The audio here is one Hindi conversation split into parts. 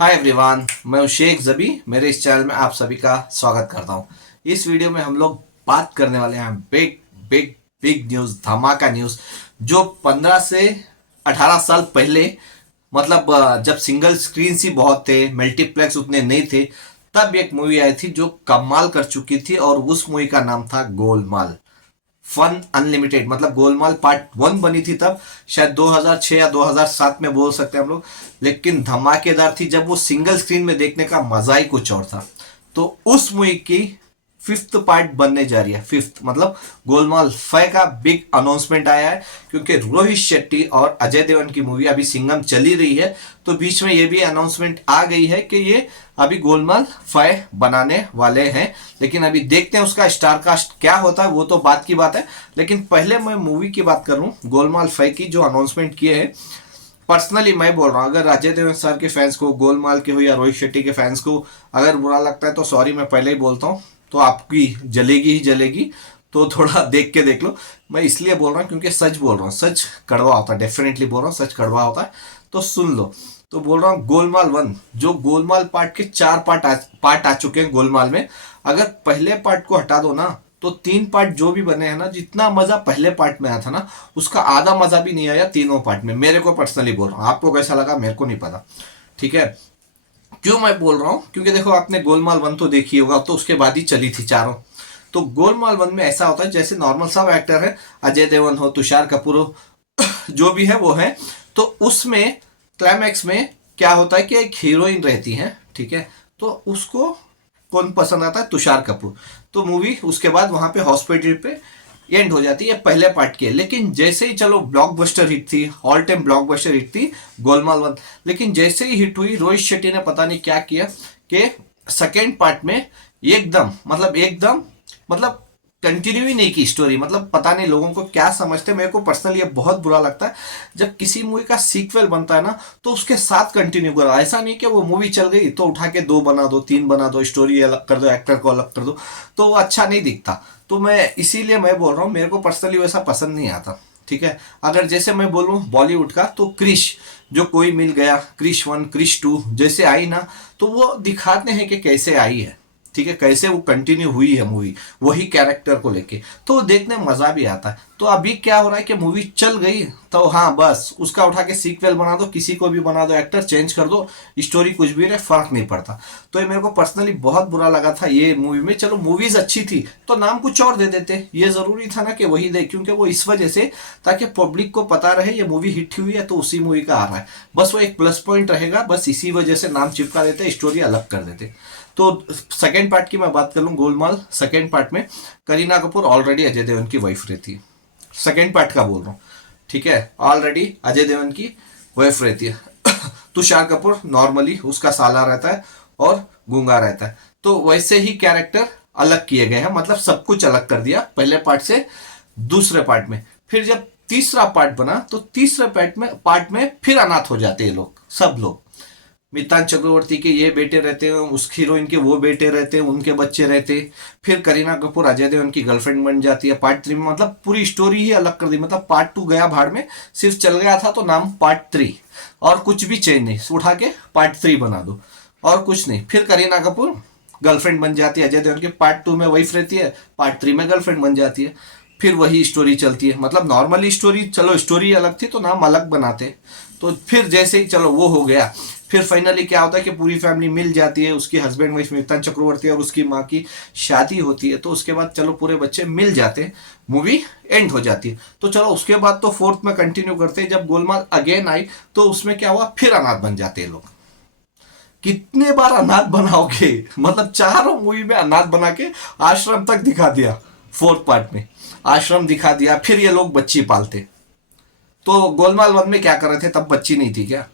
हाय एवरीवन, मैं हूं शेख जबी। मेरे इस चैनल में आप सभी का स्वागत करता हूं। इस वीडियो में हम लोग बात करने वाले हैं बिग बिग बिग न्यूज़, धमाका न्यूज़, जो 15 से 18 साल पहले, मतलब जब सिंगल स्क्रीन ही बहुत थे, मल्टीप्लेक्स उतने नहीं थे, तब एक मूवी आई थी जो कमाल कर चुकी थी और उस मूवी का नाम था गोलमाल फन अनलिमिटेड। मतलब गोलमाल पार्ट 1 बनी थी तब, शायद 2006 या 2007 में बोल सकते हैं हम लोग। लेकिन धमाकेदार थी, जब वो सिंगल स्क्रीन में देखने का मजा ही कुछ और था। तो उस मूवी की फिफ्थ पार्ट बनने जा रही है। फिफ्थ मतलब गोलमाल 5 का बिग अनाउंसमेंट आया है, क्योंकि रोहित शेट्टी और अजय देवगन की मूवी अभी सिंघम चली रही है, तो बीच में ये भी अनाउंसमेंट आ गई है कि ये अभी गोलमाल 5 बनाने वाले हैं। लेकिन अभी देखते हैं उसका स्टार कास्ट क्या होता है, वो तो बात की बात है। लेकिन पहले मैं मूवी की बात करूं, गोलमाल 5 की जो अनाउंसमेंट किए हैं, पर्सनली मैं बोल रहा हूँ, अगर अजय देवगन सर के फैंस को, गोलमाल के हो या रोहित शेट्टी के फैंस को अगर बुरा लगता है तो सॉरी, मैं पहले ही बोलता हूँ। तो आपकी जलेगी ही जलेगी, तो थोड़ा देख के देख लो। मैं इसलिए बोल रहा हूँ क्योंकि सच बोल रहा हूँ, सच कड़वा होता है, डेफिनेटली बोल रहा हूँ, सच कड़वा होता है, तो सुन लो। तो बोल रहा हूँ गोलमाल 1, जो गोलमाल पार्ट के 4 पार्ट आ चुके हैं गोलमाल में। अगर पहले पार्ट को हटा दो ना, तो 3 पार्ट जो भी बने हैं ना, जितना मजा पहले पार्ट में आया था ना, उसका आधा मजा भी नहीं आया तीनों पार्ट में। मेरे को पर्सनली बोल रहा हूँ, आपको कैसा लगा मेरे को नहीं पता, ठीक है। क्यों मैं बोल रहा हूँ, क्योंकि देखो आपने गोलमाल 1 तो देखी होगा, तो उसके बाद ही चली थी चारों। तो गोलमाल 1 में ऐसा होता है जैसे नॉर्मल सब एक्टर है, अजय देवगन हो, तुषार कपूर हो, जो भी है वो है। तो उसमें क्लाइमैक्स में क्या होता है कि एक हीरोइन रहती है, ठीक है। तो उसको कौन पसंद आता है? तुषार कपूर। तो मूवी उसके बाद वहां पे हॉस्पिटल पे एंड हो जाती है, पहले पार्ट की है। लेकिन जैसे ही चलो ब्लॉकबस्टर हिट थी, ऑल टाइम ब्लॉकबस्टर हिट थी गोलमाल 1। लेकिन जैसे ही हिट हुई, रोहित शेट्टी ने पता नहीं क्या किया कि सेकेंड पार्ट में एकदम मतलब कंटिन्यू ही नहीं की स्टोरी। मतलब पता नहीं लोगों को क्या समझते, मेरे को पर्सनली ये बहुत बुरा लगता है जब किसी मूवी का सीक्वल बनता है ना, तो उसके साथ कंटिन्यू करो। ऐसा नहीं कि वो मूवी चल गई तो उठा के 2 बना दो, 3 बना दो, स्टोरी अलग कर दो, एक्टर को अलग कर दो, तो वो अच्छा नहीं दिखता। तो मैं इसीलिए मैं बोल रहा हूँ, मेरे को पर्सनली वैसा पसंद नहीं आता, ठीक है। अगर जैसे मैं बोलूँ बॉलीवुड का, तो क्रिश, जो कोई मिल गया, क्रिश 1, क्रिश 2 जैसे आई ना, तो वो दिखाते हैं कि कैसे आई है, ठीक है, कैसे वो कंटिन्यू हुई है मूवी वही कैरेक्टर को लेके, तो देखने में मजा भी आता है। तो अभी क्या हो रहा है कि मूवी चल गई, तो हाँ बस उसका उठा के सीक्वल बना दो, किसी को भी बना दो, एक्टर चेंज कर दो, स्टोरी कुछ भी रहे, फर्क नहीं पड़ता। तो ये मेरे को पर्सनली बहुत बुरा लगा था ये मूवी में। चलो मूवीज अच्छी थी तो नाम कुछ और दे देते, ये जरूरी था ना कि वही दे, क्योंकि वो इस वजह से, ताकि पब्लिक को पता रहे ये मूवी हिट हुई है तो उसी मूवी का आ रहा है, बस वो एक प्लस पॉइंट रहेगा, बस इसी वजह से नाम चिपका देते, स्टोरी अलग कर देते। तो सेकेंड पार्ट की मैं बात कर लूँ, गोलमाल सेकेंड पार्ट में करीना कपूर ऑलरेडी अजय देवगन की वाइफ रहती है। सेकेंड पार्ट का बोल रहा हूँ, ठीक है, ऑलरेडी अजय देवगन की वाइफ रहती है। तुषार कपूर नॉर्मली उसका साला रहता है और गूंगा रहता है। तो वैसे ही कैरेक्टर अलग किए गए हैं, मतलब सब कुछ अलग कर दिया पहले पार्ट से दूसरे पार्ट में। फिर जब तीसरा पार्ट बना, तो तीसरे पार्ट में फिर अनाथ हो जाते हैं लोग, सब लोग। मितान चक्रवर्ती के ये बेटे रहते हैं, उस हीरोइन के वो बेटे रहते हैं, उनके बच्चे रहते। फिर करीना कपूर अजय देवगन की गर्लफ्रेंड बन जाती है पार्ट 3 में। मतलब पूरी स्टोरी ही अलग कर दी, मतलब पार्ट 2 गया भाड़ में, सिर्फ चल गया था तो नाम पार्ट 3, और कुछ भी चेंज नहीं, उठा के पार्ट 3 बना दो और कुछ नहीं। फिर करीना कपूर गर्लफ्रेंड बन जाती है अजय देवगन की, पार्ट 2 में वाइफ रहती है, पार्ट 3 में गर्लफ्रेंड बन जाती है। फिर वही स्टोरी चलती है, मतलब नॉर्मली स्टोरी, चलो स्टोरी अलग थी तो नाम अलग बनाते। तो फिर जैसे ही चलो वो हो गया, फिर फाइनली क्या होता है कि पूरी फैमिली मिल जाती है, उसकी हस्बैंड वाइफ मितान चक्रवर्ती और उसकी माँ की शादी होती है। तो उसके बाद चलो पूरे बच्चे मिल जाते हैं, मूवी एंड हो जाती है। तो चलो उसके बाद तो फोर्थ में कंटिन्यू करते हैं, जब गोलमाल अगेन आई तो उसमें क्या हुआ, फिर अनाथ बन जाते हैं लोग। कितने बार अनाथ बनाओगे? मतलब चारों मूवी में अनाथ बना के आश्रम तक दिखा दिया, फोर्थ पार्ट में आश्रम दिखा दिया, फिर ये लोग बच्ची पालते। तो गोलमाल 1 में क्या कर रहे थे, तब बच्ची नहीं थी क्या?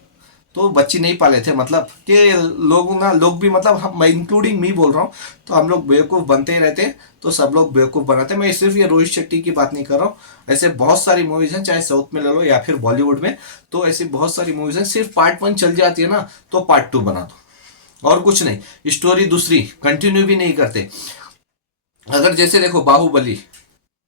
तो बच्ची नहीं पाले थे, मतलब कि लोग भी, मतलब हम, मैं इंक्लूडिंग मी बोल रहा हूँ, तो हम लोग बेवकूफ़ बनते ही रहते हैं, तो सब लोग बेवकूफ़ बनाते हैं। मैं सिर्फ ये रोहित शेट्टी की बात नहीं कर रहा हूँ, ऐसे बहुत सारी मूवीज़ हैं, चाहे साउथ में ले लो या फिर बॉलीवुड में, तो ऐसी बहुत सारी मूवीज़ हैं, सिर्फ पार्ट 1 चल जाती है ना तो पार्ट 2 बना दो, और कुछ नहीं, स्टोरी दूसरी कंटिन्यू भी नहीं करते। अगर जैसे देखो बाहुबली,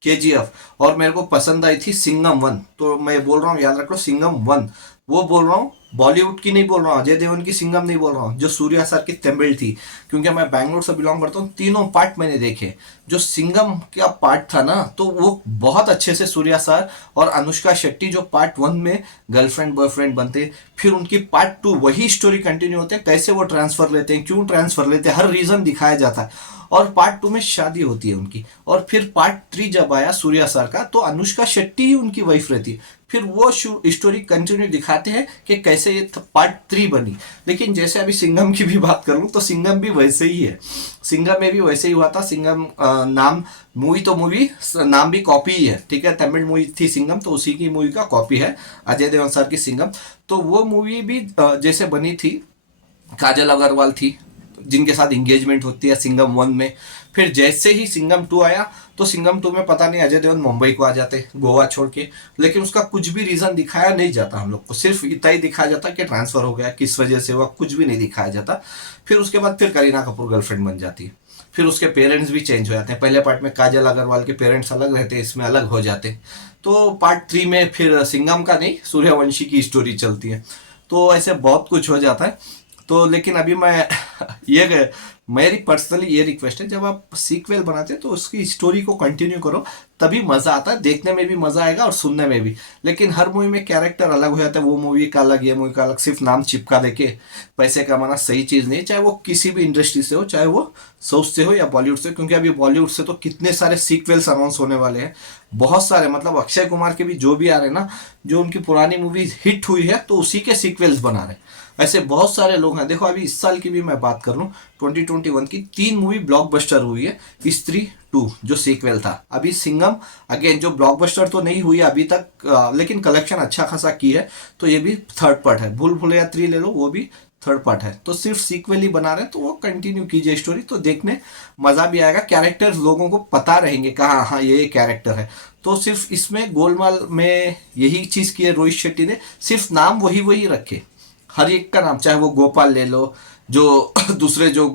केजीएफ, और मेरे को पसंद आई थी सिंघम 1, तो मैं बोल रहा हूँ याद रखो सिंघम 1, वो बोल रहा हूँ बॉलीवुड की नहीं बोल रहा हूँ, अजय देवगन की सिंघम नहीं बोल रहा हूँ, जो सूर्या सर की तमिल थी, क्योंकि मैं बैंगलोर से बिलोंग करता हूँ, तीनों पार्ट मैंने देखे। जो सिंघम का पार्ट था ना, तो वो बहुत अच्छे से सूर्या सर और अनुष्का शेट्टी जो पार्ट 1 में गर्लफ्रेंड बॉयफ्रेंड बनते, फिर उनकी पार्ट 2 वही स्टोरी कंटिन्यू होते हैं, कैसे वो ट्रांसफर लेते हैं, क्यों ट्रांसफर लेते हैं, हर रीजन दिखाया जाता है। और पार्ट 2 में शादी होती है उनकी, और फिर पार्ट 3 जब आया सूर्या सर का, तो अनुष्का शेट्टी ही उनकी वाइफ रहती है। फिर वो स्टोरी कंटिन्यू दिखाते हैं कि कैसे ये पार्ट 3 बनी। लेकिन जैसे अभी सिंघम की भी बात करूं, तो सिंघम भी वैसे ही है, सिंघम में भी वैसे ही हुआ था। सिंघम नाम मूवी, तो मूवी नाम भी कॉपी ही है, ठीक है, तमिल मूवी थी सिंघम, तो उसी की मूवी का कॉपी है अजय देवगन सर की सिंघम। तो वो मूवी भी जैसे बनी थी, काजल अग्रवाल थी जिनके साथ इंगेजमेंट होती है सिंघम 1 में। फिर जैसे ही सिंघम 2 आया, तो सिंघम 2 में पता नहीं अजय देवगन मुंबई को आ जाते गोवा छोड़ के, लेकिन उसका कुछ भी रीजन दिखाया नहीं जाता हम लोग को, सिर्फ इतना ही दिखाया जाता कि ट्रांसफर हो गया, किस वजह से हुआ, कुछ भी नहीं दिखाया जाता। फिर उसके बाद फिर करीना कपूर गर्लफ्रेंड बन जाती है, फिर उसके पेरेंट्स भी चेंज हो जाते हैं। पहले पार्ट में काजल अग्रवाल के पेरेंट्स अलग रहते हैं, इसमें अलग हो जाते। तो पार्ट 3 में फिर सिंघम का नहीं, सूर्यवंशी की स्टोरी चलती है। तो ऐसे बहुत कुछ हो जाता है। तो लेकिन अभी मैं ये मेरी पर्सनली ये रिक्वेस्ट है, जब आप सीक्वल बनाते हैं तो उसकी स्टोरी को कंटिन्यू करो, तभी मजा आता है, देखने में भी मजा आएगा और सुनने में भी। लेकिन हर मूवी में कैरेक्टर अलग हो जाता है, वो मूवी का अलग, ये मूवी का अलग, सिर्फ नाम चिपका देके पैसे कमाना सही चीज नहीं है, चाहे वो किसी भी इंडस्ट्री से हो, चाहे वो साउथ से हो या बॉलीवुड से। क्योंकि अभी बॉलीवुड से तो कितने सारे सीक्वल्स अनाउंस होने वाले हैं, बहुत सारे, मतलब अक्षय कुमार के भी जो भी आ रहे हैं ना, जो उनकी पुरानी मूवी हिट हुई है तो उसी के सीक्वल्स बना रहे हैं। ऐसे बहुत सारे लोग हैं। देखो अभी इस साल की भी मैं बात कर लूँ, 2021 की 3 मूवी ब्लॉकबस्टर हुई है। स्त्री 2 जो सीक्वल था, अभी सिंघम अगेन जो ब्लॉकबस्टर तो नहीं हुई अभी तक, लेकिन कलेक्शन अच्छा खासा की है, तो ये भी थर्ड पार्ट है। भूल भुलैया 3 ले लो, वो भी थर्ड पार्ट है। तो सिर्फ सीक्वल ही बना रहे हैं, तो वो कंटिन्यू कीजिए स्टोरी, तो देखने मजा भी आएगा, कैरेक्टर्स लोगों को पता रहेंगे कहाँ हाँ ये कैरेक्टर है। तो सिर्फ इसमें गोलमाल में यही चीज की है रोहित शेट्टी ने, सिर्फ नाम वही वही रखे, हर एक का नाम, चाहे वो गोपाल ले लो, जो दूसरे जो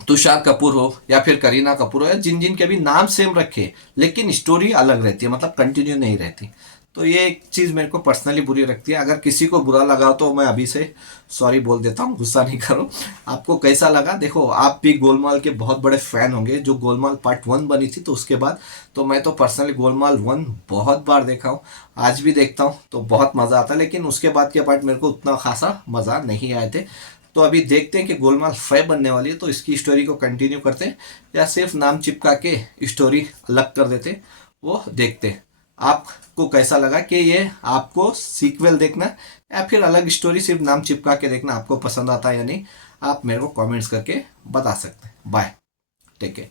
तुषार कपूर हो या फिर करीना कपूर हो, या जिन जिन के भी नाम सेम रखे, लेकिन स्टोरी अलग रहती है, मतलब कंटिन्यू नहीं रहती। तो ये एक चीज़ मेरे को पर्सनली बुरी लगती है। अगर किसी को बुरा लगा तो मैं अभी से सॉरी बोल देता हूँ, गुस्सा नहीं करो। आपको कैसा लगा, देखो आप भी गोलमाल के बहुत बड़े फैन होंगे, जो गोलमाल पार्ट 1 बनी थी तो उसके बाद, तो मैं तो पर्सनली गोलमाल 1 बहुत बार देखा हूँ, आज भी देखता हूँ, तो बहुत मज़ा आता है। लेकिन उसके बाद के पार्ट मेरे को उतना खासा मज़ा नहीं आए थे। तो अभी देखते हैं कि गोलमाल 5 बनने वाली है, तो इसकी स्टोरी को कंटिन्यू करते हैं या सिर्फ नाम चिपका के स्टोरी अलग कर देते हैं, वो देखते हैं। आपको कैसा लगा कि ये आपको सीक्वल देखना या फिर अलग स्टोरी सिर्फ नाम चिपका के देखना, आपको पसंद आता है या नहीं, आप मेरे को कमेंट्स करके बता सकते हैं। Bye, take care.